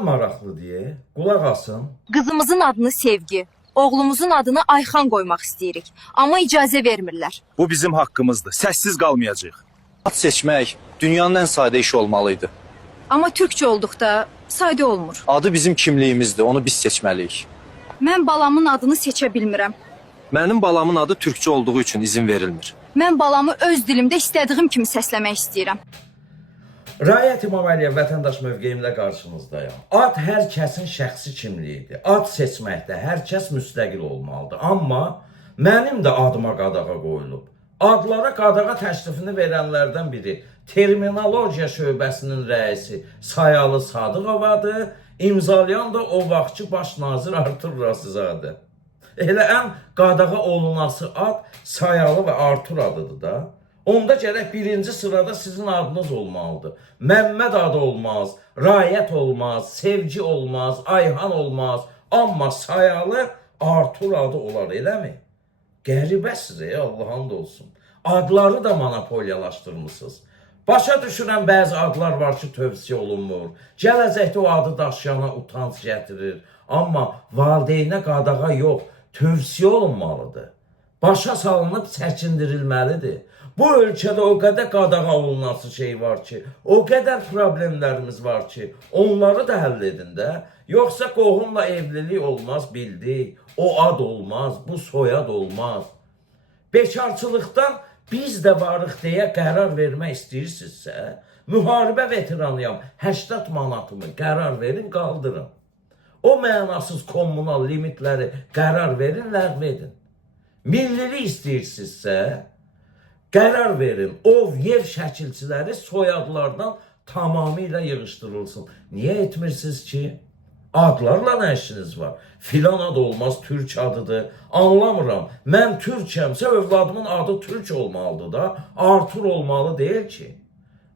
Yaman maraqlı deyə, qulaq asın. Qızımızın adını Sevgi, oğlumuzun adını Ayxan qoymaq istəyirik. Amma icazə vermirlər. Bu bizim haqqımızdır. Səssiz qalmayacağıq. Ad seçmək dünyanın ən sadə işi olmalıydı. Amma türkçə olduqda sadə olmur. Adı bizim kimliyimizdir, onu biz seçməliyik. Mən balamın adını seçə bilmirəm. Mənim balamın adı türkçə olduğu üçün izin verilmir. Mən balamı öz dilimdə istədiyim kimi səsləmək istəyirəm. Rayət İmaməliyev vətəndaş mövqeyimlə qarşınızdayım. Ad hər kəsin şəxsi kimliyidir. Ad seçməkdə hər kəs müstəqil olmalıdır. Amma mənim də adıma qadağa qoyulub. Adlara qadağa təklifini verənlərdən biri terminologiya şöbəsinin rəisi Sayalı Sadıqovadır. İmzalayan da o vaxtki baş nazir Artur Rasizadə. Elə ən qadağa olunası ad Sayalı və Artur adıdır da. Onda gərək birinci sırada sizin adınız olmalıdır. Məmməd adı olmaz, Rayət olmaz, Sevgi olmaz, Ayhan olmaz. Amma Sayalı Artur adı olar, eləmi? Qəribəsiz, Allah'ın da olsun. Adları da monopoliyalaşdırmışsınız. Başa düşürəm, bəzi adlar var ki, tövsiyə olunmur. Gələcəkdə o adı daşıyana utanc gətirir. Amma valideynə qadağa yox, tövsiyə olunmalıdır. Başa salınıb çəkindirilməlidir. Bu ölkədə o qədər qadağa olunası şey var ki, o qədər problemlərimiz var ki, onları da həll edin də. Yoxsa qohumla evlilik olmaz, bildik. O ad olmaz, bu soyad olmaz. Bekarçılıqdan biz də varıq deyə qərar vermək istəyirsinizsə, müharibə veteranıyam, 80 manatımı qərar verin, qaldırın. O mənasız kommunal limitləri qərar verin, ləğv edin. Millilik istəyirsinizsə, qərar verin, ov, yer şəkilçiləri soyadlardan tamamilə yığışdırılsın. Niyə etmirsiniz ki? Adlarla nə işiniz var? Filan ad olmaz, türk adıdır. Anlamıram. Mən türkəmsə övladımın adı türk olmalıdır da, Artur olmalı deyil ki.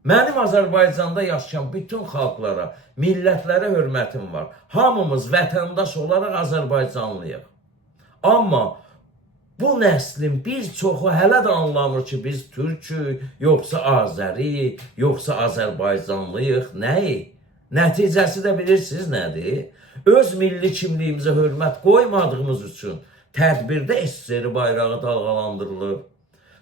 Mənim Azərbaycanda yaşayan bütün xalqlara, millətlərə hörmətim var. Hamımız vətəndaş olaraq Azərbaycanlıyıq. Amma bu nəslin bir çoxu hələ də anlamır ki, biz türkük, yoxsa Azəri, yoxsa Azərbaycanlıyıq, nəyi? Nəticəsi də bilirsiniz nədir? Öz milli kimliyimizə hörmət qoymadığımız üçün tədbirdə SSR bayrağı dalğalandırılır.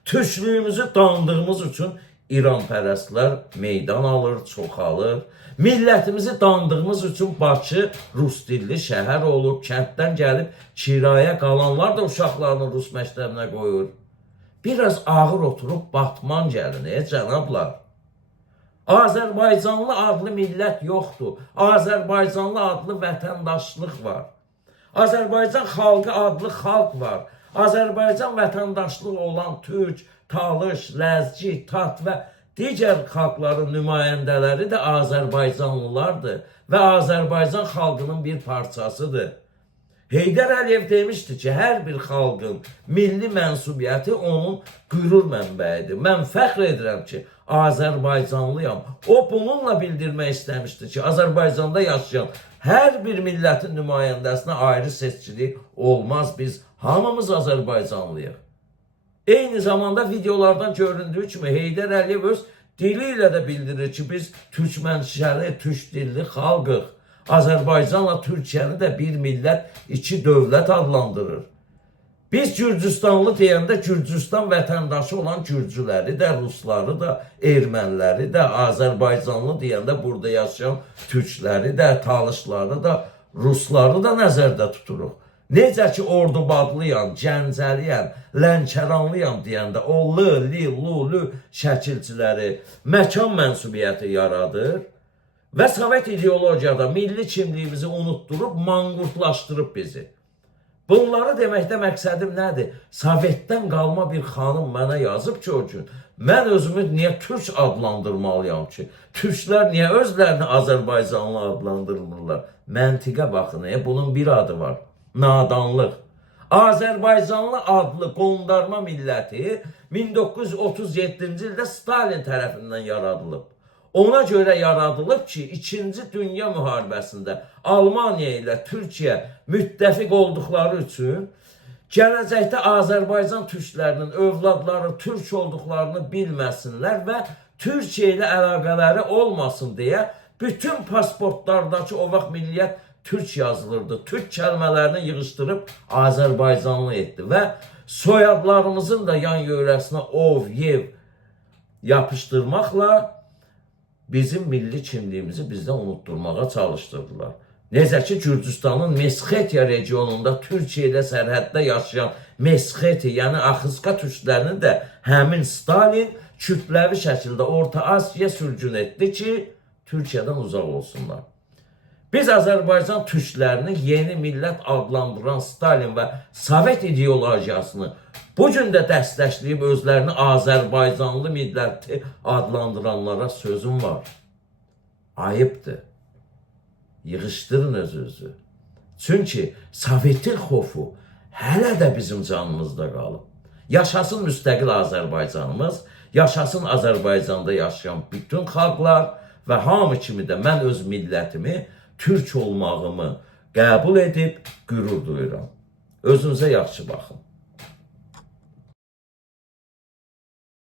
Türklüyümüzü dandığımız üçün İranpərəstlər meydan alır, çoxalır. Millətimizi dandığımız üçün Bakı rus dilli şəhər olub, kənddən gəlib kiraya qalanlar da uşaqlarını rus məktəbinə qoyur. Biraz ağır oturub batman gəlin, cənablar. Azərbaycanlı adlı millət yoxdur. Azərbaycanlı adlı vətəndaşlıq var. Azərbaycan xalqı adlı xalq var. Azərbaycan vətəndaşlığı olan türk, talış, ləzgi, tat və digər xalqların nümayəndələri də Azərbaycanlılardır və Azərbaycan xalqının bir parçasıdır. Heydər Əliyev demişdi ki, hər bir xalqın milli mənsubiyyəti onun qürur mənbəyidir. Mən fəxr edirəm ki, Azərbaycanlıyam. O bununla bildirmək istəmişdi ki, Azərbaycanda yaşayan hər bir millətin nümayəndəsinə ayrı seçkilik olmaz. Biz hamımız Azərbaycanlıyıq. Eyni zamanda videolardan göründüyü kimi Heydər Əliyev öz dili ilə də bildirir ki, biz türk mənşəli, türk dilli xalqıq. Azərbaycanla Türkiyəni də bir millət, iki dövlət adlandırır. Biz Gürcüstanlı deyəndə Gürcüstan vətəndaşı olan Gürcüləri də, Rusları da, Erməniləri də, Azərbaycanlı deyəndə burada yaşayan Türkləri də, Talışları da, Rusları da nəzərdə tuturuq. Necə ki, Ordubadlıyam, Gəncəliyəm, Lənkəranlıyam deyəndə o l, li, lu, lü şəkilçiləri məkan mənsubiyyəti yaradır. Və Sovet ideologiyada milli kimliyimizi unutturub, manqurtlaşdırıb bizi. Bunları deməkdə məqsədim nədir? Sovetdən qalma bir xanım mənə yazıb ki, o gün, mən özümü niyə türk adlandırmalıyam ki? Türklər niyə özlərini Azərbaycanlı adlandırmırlar? Məntiqə baxın, bunun bir adı var. Nadanlıq. Azərbaycanlı adlı qondarma milləti 1937-ci ildə Stalin tərəfindən yaradılıb. Ona görə yaradılıb ki, 2-ci Dünya müharibəsində Almaniya ilə Türkiyə müttəfiq olduqları üçün gələcəkdə Azərbaycan türklərinin övladları türk olduqlarını bilməsinlər və Türkiyə ilə əlaqələri olmasın deyə Bütün pasportlardakı o vaxt milliyyət türk yazılırdı. Türk kəlmələrini yığışdırıb Azərbaycanlı etdi və soyadlarımızın da yan yörəsinə ov, yev yapışdırmaqla bizim milli kimliyimizi bizdən unutturmağa çalışdırdılar. Necə ki, Gürcüstanın Mesxetiya regionunda Türkiyə ilə sərhəddə yaşayan Mesxeti, yəni Axıska türklərini də həmin Stalin kütləvi şəkildə Orta Asiya sürgün etdi ki, Türkiyədən uzaq olsunlar. Biz Azərbaycan türklərini yeni millət adlandıran Stalin və Sovet ideologiyasını bugün də dəstəkləyib özlərini Azərbaycanlı milləti adlandıranlara sözüm var. Ayıbdır. Yığışdırın özünüzü. Çünki Sovetin xofu hələ də bizim canımızda qalıb. Yaşasın müstəqil Azərbaycanımız, yaşasın Azərbaycanda yaşayan bütün xalqlar və hamı kimi də mən öz millətimi, türk olmağımı qəbul edib qürur duyuram. Özünüzə yaxşı baxın.